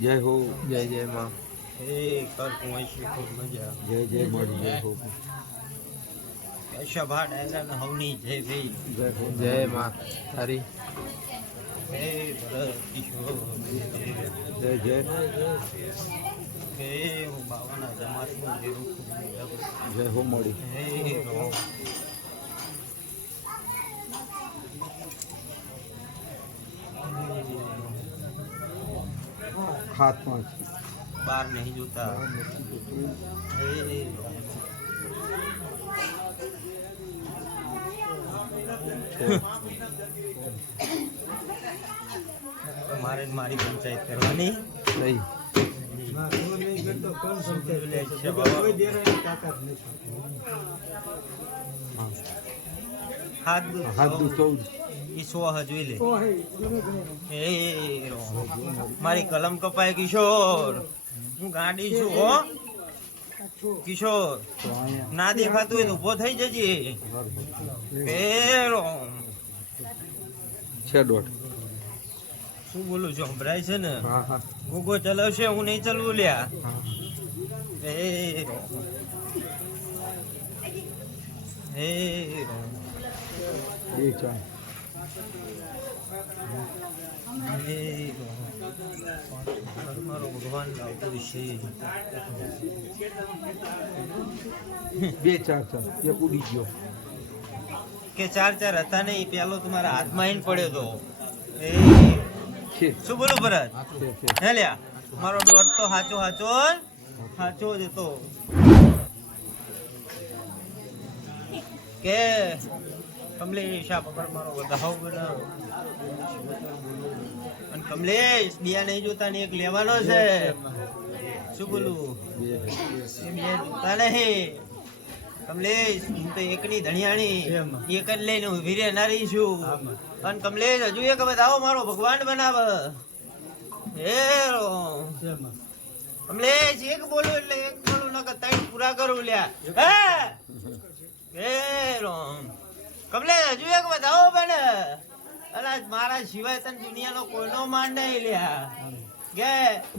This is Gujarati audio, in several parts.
જય હો. જય જય માં. જય જય મળી જય હો. આશીર્વાદ આયલા હવની જય ભાઈ જય હો. જય માં. તારી. જય જય. જય હો મળી હે રો હાથમાં બાર નહીં જોતા હે મારે ને મારી પંચાયત કરવાની લઈ છે બાબા. હાથ દુ- હાથ દુ ચૌદ ઈ સો હજવી લે. એ મારી કલમ કપાય કિશોર. હું ગાડી છું હો. કિશોર ના દેખાતું હોય તો ઊભો થઈ જજે. એ રો. છે દોઢ. શું બોલું છું સંભળાય છે ને? હા હા. ગોગો ચલાવશે હું નહીં ચલવું લ્યા. હા. એ એ રો. બે ચાર ચાર એક ઉડી ગયો. કે ચાર ચાર હતા નહીં પેલો તમારા હાથમાં આઈને પડ્યો તો. એ શું બોલું ભરત? હે લ્યા મારો દોઢ તો સાચો હાચો સાચો જ હતો. કે કમલેશ આ પગાર મારો વધાવો બનાવ અને કમલેશ બિયા નહીં જોતા ને એક લેવાનો છે. શું બોલું? બે જોતા નહીં. કમલેશ હું તો એકની ધણિયાણી. એક જ લઈને હું ઊભી નારી છું. અને કમલેશ હજુ એક વધાવો મારો ભગવાન બનાવ. હે. કમલેશ એક બોલું એટલે એક બોલું નકર ત્રણ પૂરા કરું લ્યા. હે રોમ. કમલેશ હજુ એક બતાવો બને. અલા મારા સિવાય તને દુનિયાનો કોઈનો માન નહીં લ્યા કે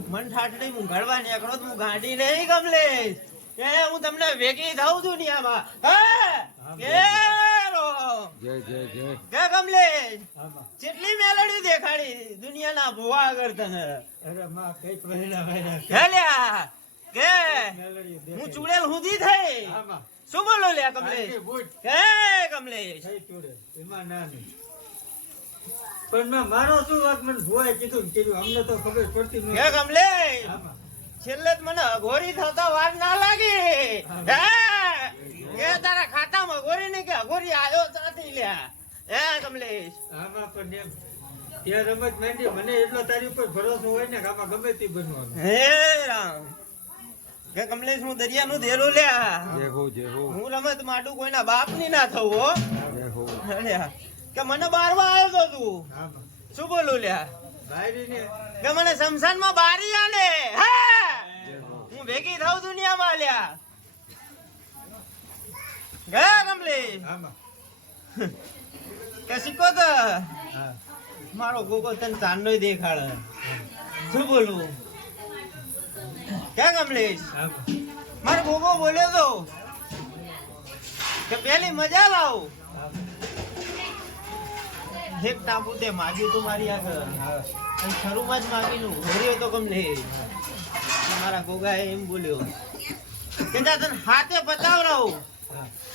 મન ઠાઠડી મૂંઘાડવા નીકળો હું ગાંડી નહીં કમલેશ કે હું તમને વેગી થાઉં દુનિયામાં. હે? જય જય જય. કે કમલેશ કેટલી મેલડી દેખાડી દુનિયાના ભુવા આગળ તને. હે લ્યા? કે હું ચૂડેલ હુંધી થઈ. શું બોલો લે કમલેશ? હે કમલેશ. પણ મેં મારો શું વાત મને ભુવાએ કીધું કીધું અમને તો ખબર પડતી હે કમલેશ. છેલ્લે મને અઘોરી થતા વાર ના લાગી. હે એ તારા ખાતામાં અઘોરી ને કે અઘોરી આવ્યો ત્યાંથી લ્યા હે કમલેશ. આમાં પણ એમ તે રમત માંડી. મને એટલો તારી ઉપર ભરોસો હોય ને કે આમાં ગમે તે બનવાનું. હે રામ. હે કમલેશ હું દરિયાનું ધેરું લ્યા જય હો જય હો હું રમત માટું કોઈના બાપની ના થવું હો. કે મને બારવા આવ્યો તો તું? શું બોલું લ્યા? કે મને શમશાનમાં બારી આલે. હે! હું ભેગી થાઉં દુનિયામાં લ્યા. ગયા કમલેશ? કે શીખો તો? મારો ગોગો તને ચાંદો દેખાડે. શું બોલું? ક્યાં કમલેશ મારો ગોગો બોલ્યો તો કે પેલી મજા લાવ. એક ટાપુ તે માગ્યું તું મારી આગળ. શરૂમાં જ માગીનું ભર્યો તો કમલેશ મારા ગોગાએ એમ બોલ્યો કે તને હાથે બતાવ રહું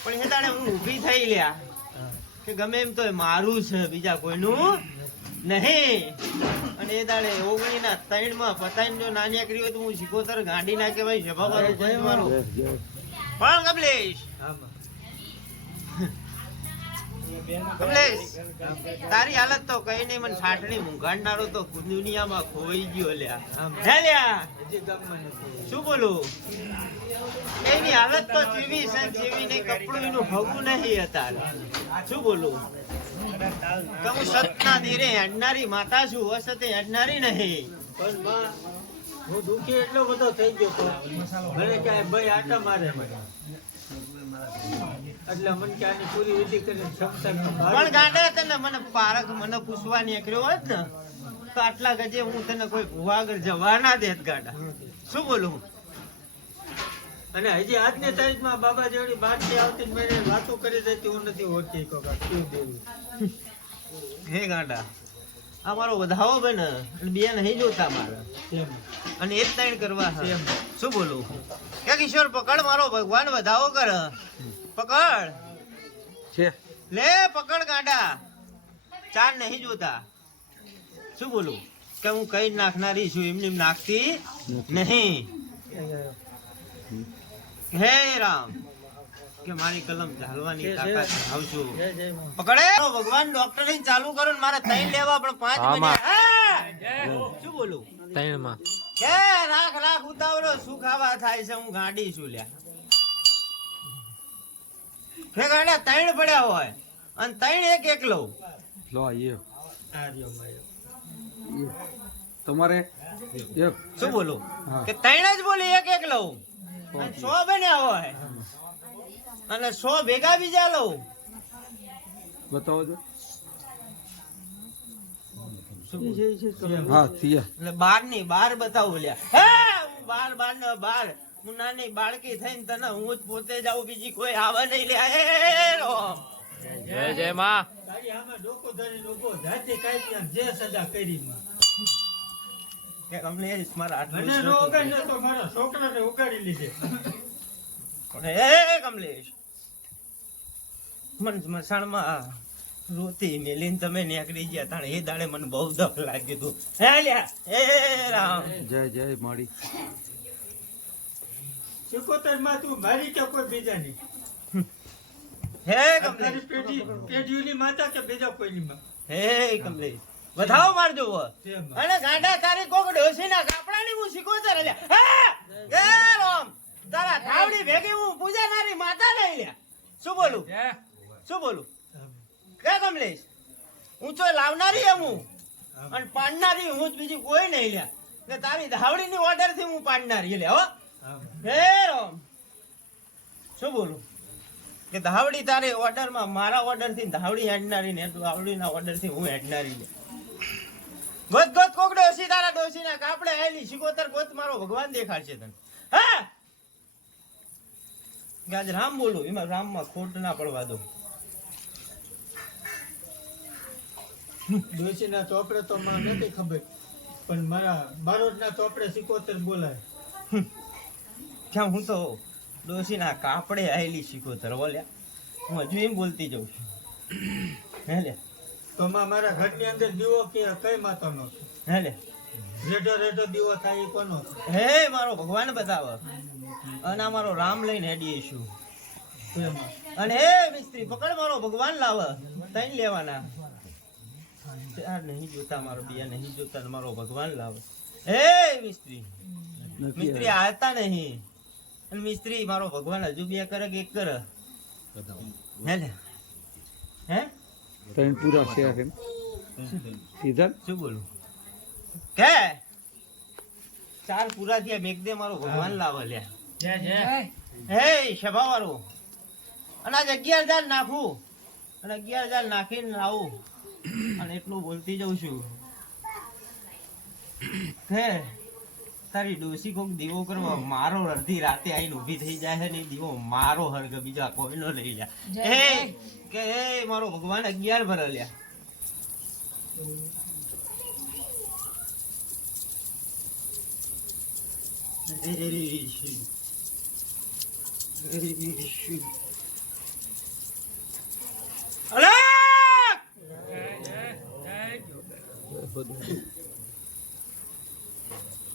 પણ એ દાડે હું ઊભી થઈ લ્યા. કે ગમે એમ તો મારું છે બીજા કોઈનું. નહીં. અને એ દાડે ઓગણી ના ત્રણમાં પતાઈને જો ના કરી હોય તો હું શીખોતર ગાંડી ના કહેવાય ભાઈ બાબા મારું જય જય પણ કમલેશ? કમલેશ તારી હાલત તો કઈ નહીં મને સાઠણી મૂંઘાડનારો તો દુનિયામાં ખોઈ ગયો લ્યા. હે લ્યા. શું બોલું? એની હાલત તો જેવી છે જેવી નહીં કપડું એનું હગું નહીં અત્યારે. શું બોલું? હું સતના ધીરે હેડનારી માતા છું અસતે હેડનારી નહીં. હું દુઃખી એટલો બધો થઈ ગયો તો ભલે ક્યાંય ભાઈ આટા મારે મને. પૂરી વિધિ પણ ગાંડા તને મને પારક મને પૂછવા નીકળ્યો હોત ને, તો આટલા ગજે હું તને કોઈ ભૂવા આગળ જવા ના દેત ગાડા. શું બોલું? અને હજી આજની તારીખમાં બાબા જેવડી બારથી આવતી મેં વાતો કરી દેતી હું નથી ઓળખી શકો શું દેવું. હે ગાંડા આ મારો વધાવો બને અને બે નહીં જોતા મારે. અને એ જ તાણ કરવા. શું બોલું? કે કિશોર પકડ મારો ભગવાન વધાવો કર. પકડ. છે. લે પકડ ગાંડા. ચાર નહીં જોતા. શું બોલું? કે હું કઈ નાખનારી છું એમની એમ નાખતી નહીં. હે રામ. કે મારી કલમ ઝાલવાની. તાકાતમાં. પકડે. ભગવાન ડોક્ટર ચાલુ કરો ને મારે ત્રણ લેવા પણ પાંચ મહિના. મિનિટ શું બોલું? ત્રણમાં હે રાખ રાખ ઉતાવળો. શું ખાવા થાય છે? હું ગાડી છું લ્યા. હે ગાડા ત્રણ પડ્યા હોય અને ત્રણ એક એક લઉં. લો એ તમારે? શું બોલું? કે તૈણ જ બોલી એક એક લઉં. સો બન્યા હોય. અને સો ભેગા બીજા લઉં. બતાવો છો? હા એટલે બારની બાર બતાવું લ્યા. હે બાર બાર ને બાર. હું નાની બાળકી થઈને તને હું જ પોતે જાઉં બીજી કોઈ આવે નહીં રામ. જય જય માં. ડોકો ધરીને ઊભો, જાતે કાંઈ જે સજા કરી માં. મારા તો મારા છોકરાને ઉગાડી લીધે. કમલેશ મન રોતી મેલીને તમે નીકળી ગયા તાણે એ દાડે મને બહુ દખ લાગ્યું હતું. હે લ્યા હે રામ. જય જય માડી સિકોતેરમાં તું મારી કે કોઈ બીજાની? હે કમલેશ. પેઢી પેઢીની માતા કે બીજા કોઈની માં? હે કમલેશ. વધાવો મારજો અને ગાંડા તારી કોક ડોસીના કાપડાની હું શીખોતર લ્યા. હે? એ રામ તારા ધાવડી ભેગી હું પૂજાનારી માતા નહીં લ્યા. શું બોલું? શું બોલું? કે કમલેશ ઊંચો લાવનારી એમ હું. અને પાડનારી હું બીજી કોઈ નહીં લ્યા. ને તારી ધાવડીની ઓર્ડરથી હું પાડનારી લે હો. હે રામ. શું બોલું? કે ધાવડી તારે ઓર્ડરમાં મારા ઓર્ડરથી ધાવડી હેડનારી ને ધાવડી ના ઓર્ડરથી હું હેડનારી લે ગોત ગોત કોક ડોસી તારા ડોસી ના કાપડે આયલી શિકોતર ગોત, મારો ભગવાન દેખાડશે તને. હા? આજ રામ બોલું, એમાં રામમાં ખોટ ના પડવા દો. ડોશીના ચોપડે તો મને નથી ખબર, પણ મારા બારોટના ચોપડે શિકોતર બોલાય. ક્યાં હું તો ડોસીના કાપડે આયેલી શિકોતર બોલ્યા. હું હજુ એમ બોલતી જઉં છું. હે લે. તો માં મારા ઘરની અંદર દીવો કે કઈ માતાનો છે? હેલે રેડો રેઢો રેઢો દીવો થાય કોનો હે મારો ભગવાન બતાવે. અને અમારો મારો રામ લઈને હેડીએ છું. અને હે મિસ્ત્રી પકડ મારો ભગવાન લાવ. તૈન લેવાના. ચાર નહીં જોતા મારો બિયા નહીં જોતા મારો ભગવાન લાવ. હે મિસ્ત્રી મિસ્ત્રી આવતા નહીં. અને મિસ્ત્રી મારો ભગવાન હજુ બે કરે કે એક કરે? હે લે. હે? ત્રણ પૂરા છે કે સીધા? શું બોલું? કે? ચાર પૂરા થયા મેઘ દે મારો ભગવાન લાવે લ્યા હે સભા વાળો અને આજ અગિયાર હજાર નાખું. અને અગિયાર હજાર નાખીને લાવું અને એટલું બોલતી જઉં છું. હે તારી ડોસી કોક દીવો કરવા મારો અડધી રાતે આવીને ઊભી થઈ જાય છે ને દીવો મારો હર્ગ બીજા કોઈનો લઈ લે. હે કે એ મારો ભગવાન અગિયાર ભર લ્યા. Very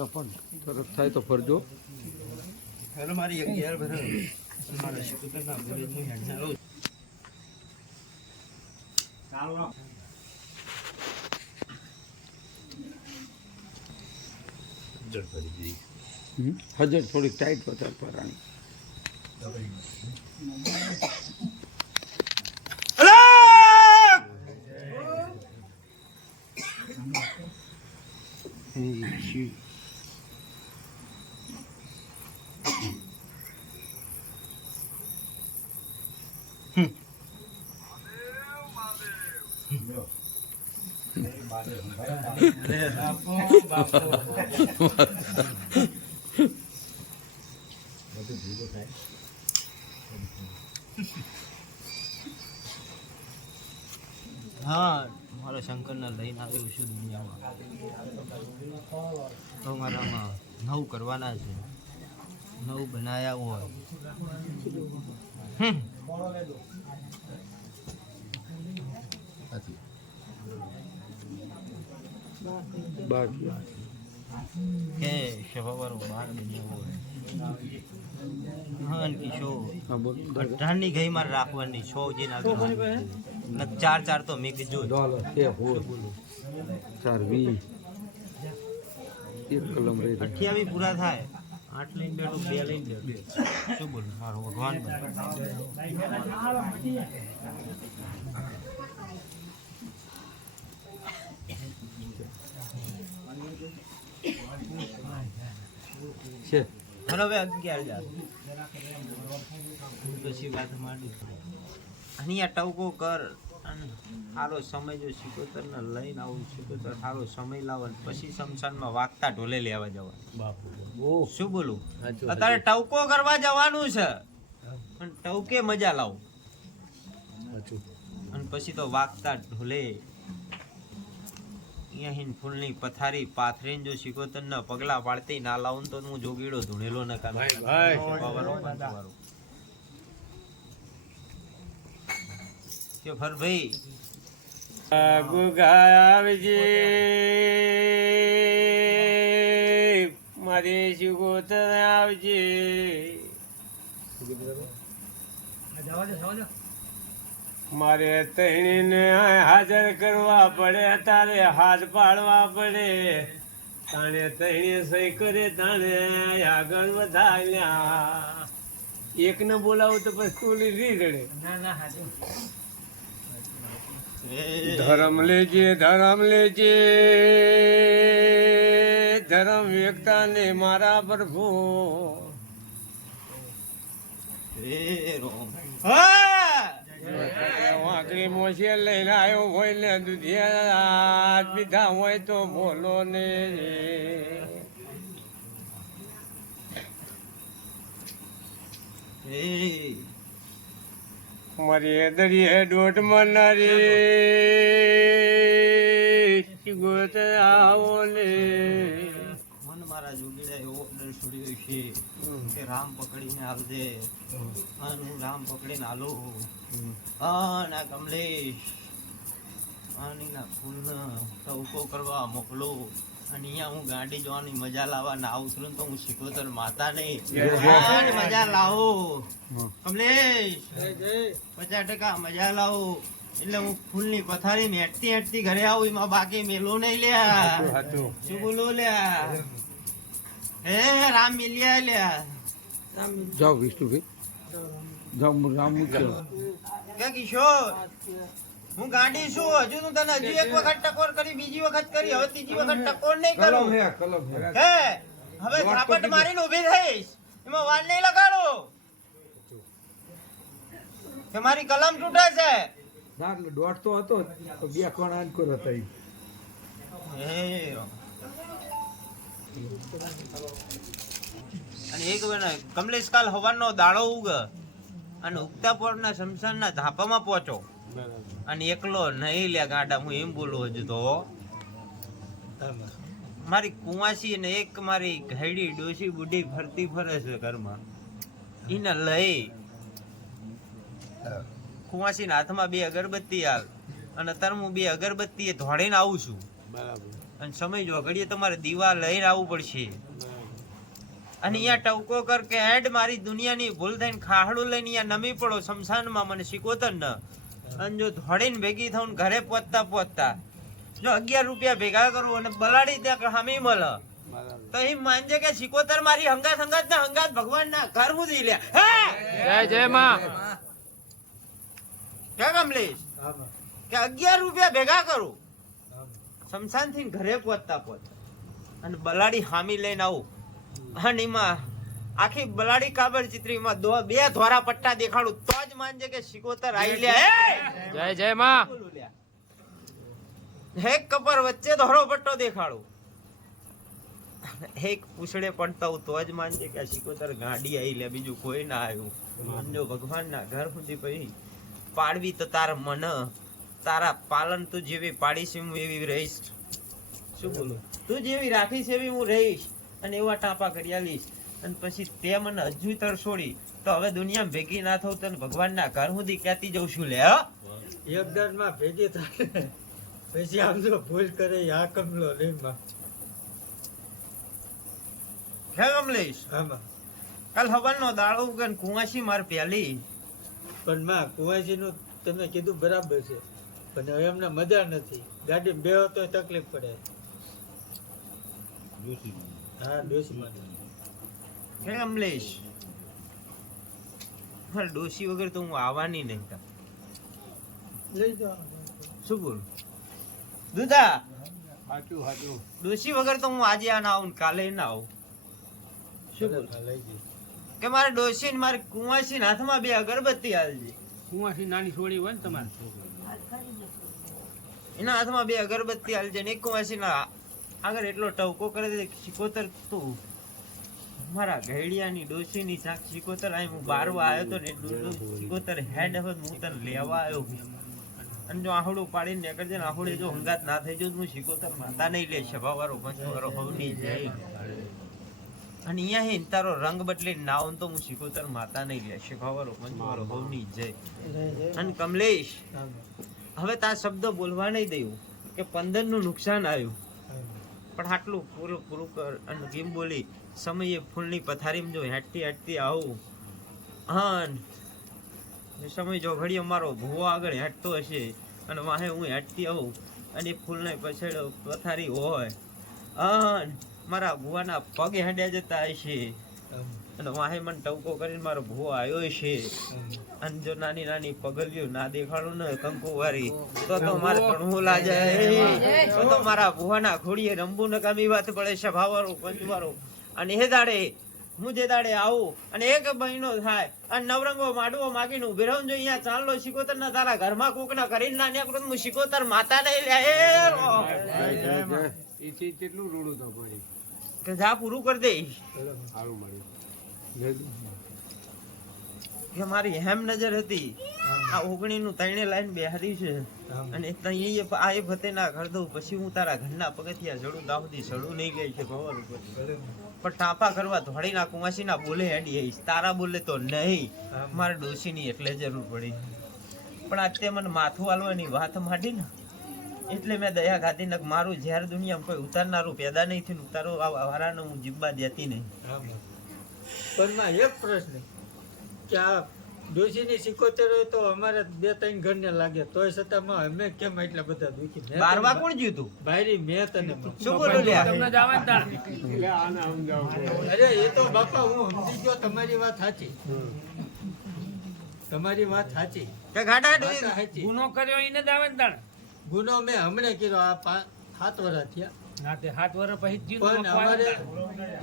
લો પણ તરત થાય તો ફરજો. હેલો મારી અગિયાર. હજર થોડીક ટાઈટ વધારે પરાણી. એ શિવ હા, મારા શંકરને લઈને આવ્યો છું દુનિયામાં. તો મારામાં નવ કરવાના છે. નવ બનાયા હોય. હમ. બાકી. કે સવારો બાર બન્યા હોય હા. ને કિશોર. અઢારની ગઈ મારે રાખવાની છો જે ના ચાર ચાર તો મેં કીધું ડોલર છે હોર ચાર વી. એક કલમ ગઈ. પૂરા થાય. આઠ લઈને બેઠો બે લઈને બેઠો શું બોલું મારો ભગવાન છે. ચાલો અગિયાર હજાર પછી વાત માંડી. અહીંયા ટવકો કર સારો સમય જો સિકોતર ને લઈને આવું સિકોતર સારો સમય લાવો પછી શમશાનમાં વાગતા ઢોલે લેવા જવાનું. શું બોલું? અત્યારે ટવકો કરવા જવાનું છે. પણ ટવકે મજા લાવું. અને પછી તો વાગતા ઢોલે. અહીંયા હિન ફૂલની પથારી પાથરીને જો શિકોતર ના પગલા પાડતી ના લાવું તો હું જોગીડો ધૂણેલો ન કામ. કે ફર ભાઈ આવજે મારે શિકોતર આવજે. મારે તણીને હાજર કરવા પડે તારે હાથ પાડવા પડે. તાણે તણી સહી કરે તાણે આગળ વધાર્યા. એકને બોલાવું તો પછી ટોલી રીડે. ધર્મ લેજે ધર્મ લેજે. ધર્મ વ્યક્તાને મારા પ્રભુ હે રોમ. હા! મોશે લઈને આવ્યો હોય ને દુધિયા પીધા હોય તો બોલો ને મારી દરિયે દોઢ મનારી. ગોત આવો ને. મન મારા જોગીડા એવો ડર છોડ્યો છે કે રામ પકડીને આવજે. અને રામ પકડીને આલો અને આ કમલેશ પાણીના ફૂલને ટવકો કરવા મોકલો. અને અહીંયા હું ગાડી જોવાની મજા લાવવા ના ઉતરું તો હું શીખોતર માતા નહીં મજા લાવો. કમલેશ પચાસ ટકા મજા લાવો. એટલે હું ફૂલની પથારી ને હેટતી હેટતી ઘરે આવું એમાં બાકી મેલો નહીં લ્યા. શું બોલો લ્યા? હે રામ મિલ્યા લ્યા. જાઓ વિષ્ણુભાઈ. જાઓ રામ કે કિશોર હું ગાડી છું હજુ તું તને હજુ એક વખત ટકોર કરી બીજી વખત કરી હવે ત્રીજી વખત ટકોર નહીં કલમ કરું હે કલમ હે. હે હવે ઝાપટ મારીને ઊભી થઈશ એમાં વાર નહીં લગાડો. કે મારી કલમ તૂટે છે. ના એટલે દોઢ તો હતો તો બે કોણ આંકર હતા ઈ. અને એક કમલેશ કાલ હવાનો દાડો ઉગ. અને ઉગતા પોરના શમશાનના ધાપામાં પહોંચો. અને એકલો નહીં લે ગાડા હું એમ બોલું હજુ તો. મારી કુંવાસી અને એક મારી ઘડી ડોસી બુઢી ફરતી ફરે છે ઘરમાં. એને લઈ. કુંવાસી હાથમાં બે અગરબત્તી હાલ અને અત્યારે હું બે અગરબત્તી એ ધોડીને આવું છું. અને સમય જો ઘડીએ તમારે દીવા લઈને આવવું પડશે. અને અહીંયા ટવકો કર કે હેડ મારી દુનિયાની ભૂલ થઈને ખાહડું લઈને અહીંયા નમી પડો શમશાનમાં મને શીખોતર ન. અને જો ધોડીને ભેગી થવું ઘરે પહોંચતા પહોંચતા જો અગિયાર રૂપિયા ભેગા કરું અને બલાડી ત્યાં હામી મળે તો એ માનજે કે સિકોતર મારી હંગાત હંગાત ના હંગાત ભગવાન ના ઘર સુધી લ્યા હે? જય જય માં. કે કમલેશ? કે અગિયાર રૂપિયા ભેગા કરું? શમશાનથી ઘરે પહોંચતા પહોંચતા. અને બલાડી હામી લઈને આવું. અને એમાં આખી બલાડી કાબર ચિત્રીમાં દો બે ધોરા પટ્ટા દેખાડું. તો જ માનજે કે સિકોતર આવી લ્યા. જય જય માં. હેક. કપર વચ્ચે ધોરો પટ્ટો દેખાડું. હેક પૂછડે પડતા હું તો જ માનજે કે આ સિકોતર ગાડી આવી લે બીજું કોઈ ના આવ્યું. માનજો ભગવાનના ઘર સુધી પછી પાડવી તો તાર મન. તારા પાલન તું જેવી પાડીશ હું એવી રહીશ. શું બોલું? તું જેવી રાખીશ એવી હું રહીશ. અને એવા ટાપા કરી આલીશ અને પછી તે મને હજુ તર છોડી તો હવે દુનિયા ભેગી ના થવું તને ભગવાનના ઘર સુધી ક્યાંથી જઉં છું લે હા? એક ભેગી થાય. પછી આમ જો ભૂલ કરે આ કમલો લેમાં હે કમલેશ? આમાં. કાલ હવનનો દાળ ઉગન કુવાસી માર પેલી પણ માં કુવાસી નું તમે કીધું બરાબર છે. પણ હવે એમને મજા નથી. ગાડી બે તો તકલીફ પડે. હા ડોસી હે કમલેશ મારે ડોશી વગર તો હું આવવાની નહીં તા. લઈ જાઓ. શું બોલ? દુધા? હાચું હાચું. ડોશી વગર તો હું આજે આ ના આવું કાલે ના આવું. શું બોલ? લઈ કે મારે ડોશી ને મારે કુંવાસી ના હાથમાં બે અગરબત્તી હાલજે. કુંવાસી નાની છોડી હોય ને તમારે. એના હાથમાં બે અગરબત્તી હાલજે ને એક કુંવાસી ના આગળ એટલો ટવકો કરે છે શિકોતર તું મારા ઘેડિયાની ડોશીની ચાક શિકોતર અહીં હું બારવા આવ્યો તો ને શિકોતર હેડ હવે હું તને લેવા આવ્યો અને જો આહુડું પાડીને નીકળજે ને આહુડે જો હંગાત ના થઈ જાય હું શિકોતર માતા નહીં લે સભાવાળો પંચવાળો હવની જાય. અને અહીંયા હે તારો રંગ બદલી ના આવું તો હું શિકોતર માતા નહીં લે સભાવાળો પંચવાળો હવની જાય. અને કમલેશ હવે તા શબ્દ બોલવા નહીં દેવું કે પંદરનું નુકસાન આવ્યું. પણ આટલું પૂરું પૂરું કર અને કેમ બોલી, સમયે ફૂલની પથારીમાં જો હેઠતી હેઠતી આવું અન સમય જો ઘડી અમારો ભૂવો આગળ હેઠતો હશે અને વાહે હું હેઠતી આવું અને ફૂલને પછેડ પથારી હોય અન મારા ભૂવાના પગે હેડ્યા જતા હશે. અને વાહે મને ટવકો કરીને મારો ભૂ આવ્યો છે. અને જો નાની નાની પગલિયું ના દેખાડું ને કંકુ વારી તો તો મારે ઘણું લાજે. તો તો મારા ભૂવાના ઘોડીએ રંબુ નકામી વાત પડે સભાવાળું પંચવાળું અને એ દાડે હું જે દાડે આવું અને એક મહિનો થાય અને નવરંગો માડવો માગીને ઊભી રહું જો અહીંયા ચાલો શિકોતર ના તારા ઘરમાં કોક ના કરીને ના નીકળું હું શિકોતર માતા નહીં લે એ કેટલું રૂડું તો પડી. જા પૂરું કરી દઈશ સારું મળ્યું. કે મારી હેમ નજર હતી. આ ઓગણી નું તૈણે લાઈન બેહારી છે. અને તઈ આ એ ફતે ના ઘર દઉં પછી હું તારા ઘરના પગથિયા જડું દાહુદી જડું નહીં ગઈ છે ઉપર. પણ ટાપા કરવા ધોળી ના કુમાસી ના બોલે હેડી આવીશ તારા બોલે તો નહીં. મારે ડોશીની એટલે જરૂર પડી. પણ આજે મને માથું હાલવાની વાત માંડી ને એટલે મેં દયા ખાધી ને મારું ઝેર દુનિયામાં કોઈ ઉતારનારું પેદા નહીં થયું ઉતારો આ વારાને હું જીબ્બા દેતી નહીં. પણ માં એક પ્રશ્ન. કે આ ડોશીની સિકોતેર હોય તો અમારે બે ત્રણ ઘરને લાગે તોય છતાં અમે કેમ એટલા બધા દુખી બારવા કોણ જીતું ભાઈ મેં તને શું બોલું અરે એ તો બાપા હું સમજી ગયો તમારી વાત સાચી. તમારી વાત સાચી. કે સાચી. ગુનો કર્યો એને જ આવે ને ગુનો મેં હમણે કર્યો આ સાત વર્ષ થયા. ના તે સાત વર્ષ પછી જ પણ અમારે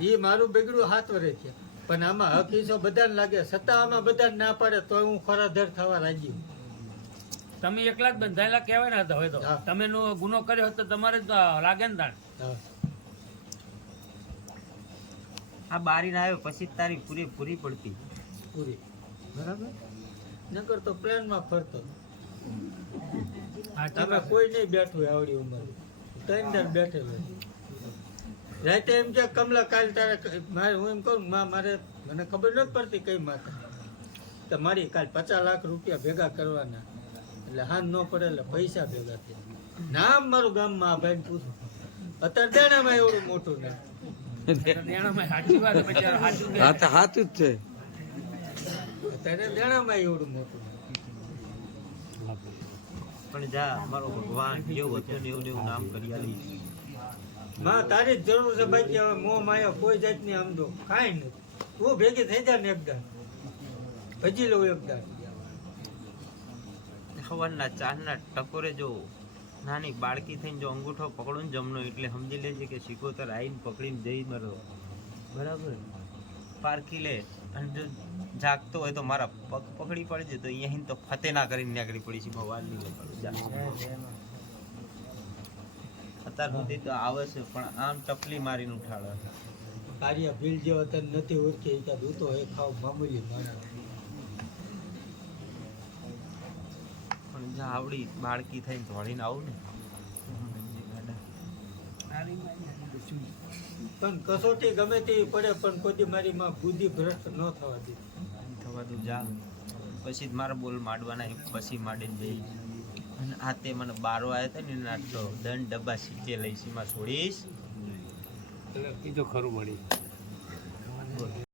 એ મારું બગડ્યું સાત વર્ષ થયા. પણ આમાં હકીસો બધાને લાગે છતાં આમાં બધાને ના પાડે તો હું ખરાધર થવા લાગ્યું. તમે એકલા જ બંધાયેલા કહેવાય ને હતા હવે તો. તમે નો ગુનો કર્યો હતો તમારે જ લાગે ને તાણ. આ બારી ના આવ્યો પછી તારી પૂરી પૂરી પડતી. પૂરી. બરાબર? નકર તો પ્લેનમાં ફરતો. તમે કોઈ નહીં બેઠું આવડી ઉંમર. ત્રણ દર બેઠેલો. રાતે એમ કે કમલા કાલ તારે મારે હું એમ કહું માં મારે મને ખબર નથી પડતી કઈ માતા તો મારી કાલ પચાસ લાખ રૂપિયા ભેગા કરવાના. એટલે હાથ ન પડે એટલે પૈસા ભેગા થયા. નામ મારું ગામમાં આ ભાઈને પૂછું. અત્યારે દેણામાં એવડું મોટું નામ એનામાં સાચી વાત છે, બચારો સાચું કહે. હા તો સાચું જ છે. અત્યારે દેણામાં એવડું મોટું પણ જા મારો ભગવાન કેવું હતું ને એવું ને એવું નામ કરી આલીશ માં તારી જ જરૂર છે બાકી હવે મોહ માયા કોઈ જાતની આમ તો કાંઈ નથી તું ભેગી થઈ જા ને એકદમ ભજી લઉં એકદમ સવારના ચારના ટકોરે જો નાની બાળકી થઈને જો અંગૂઠો પકડું ને જમનો એટલે સમજી લેજે કે શીખોતર આવીને પકડીને જઈ મરો બરાબર? પારખી લે. અને જો જાગતો હોય તો મારા પગ પકડી પડજે તો અહીંયા તો ફતે ના કરીને નીકળી પડી છે ભગવાનની અત્યાર સુધી તો આવે છે પણ આમ ચપલી મારીને ઉઠાડે કાર્ય ભીલ જે અત્યારે નથી ઓળખી કે હું તો એ ખાવ મામૂલી પણ જા આવડી બાળકી થઈને ધોળીને આવું ને. પણ કસોટી ગમે તેવી પડે પણ કોઈ મારી માં બુદ્ધિ ભ્રષ્ટ ન થવા દે. થવા તું જા. પછી મારા બોલ માંડવાના પછી માંડીને જઈશ. અને આ તે મને બારો આવ્યો હતો ને એના તો દંડ ડબ્બા સીચે લઈશ, એમાં છોડીશ એ તો ખરું મળી.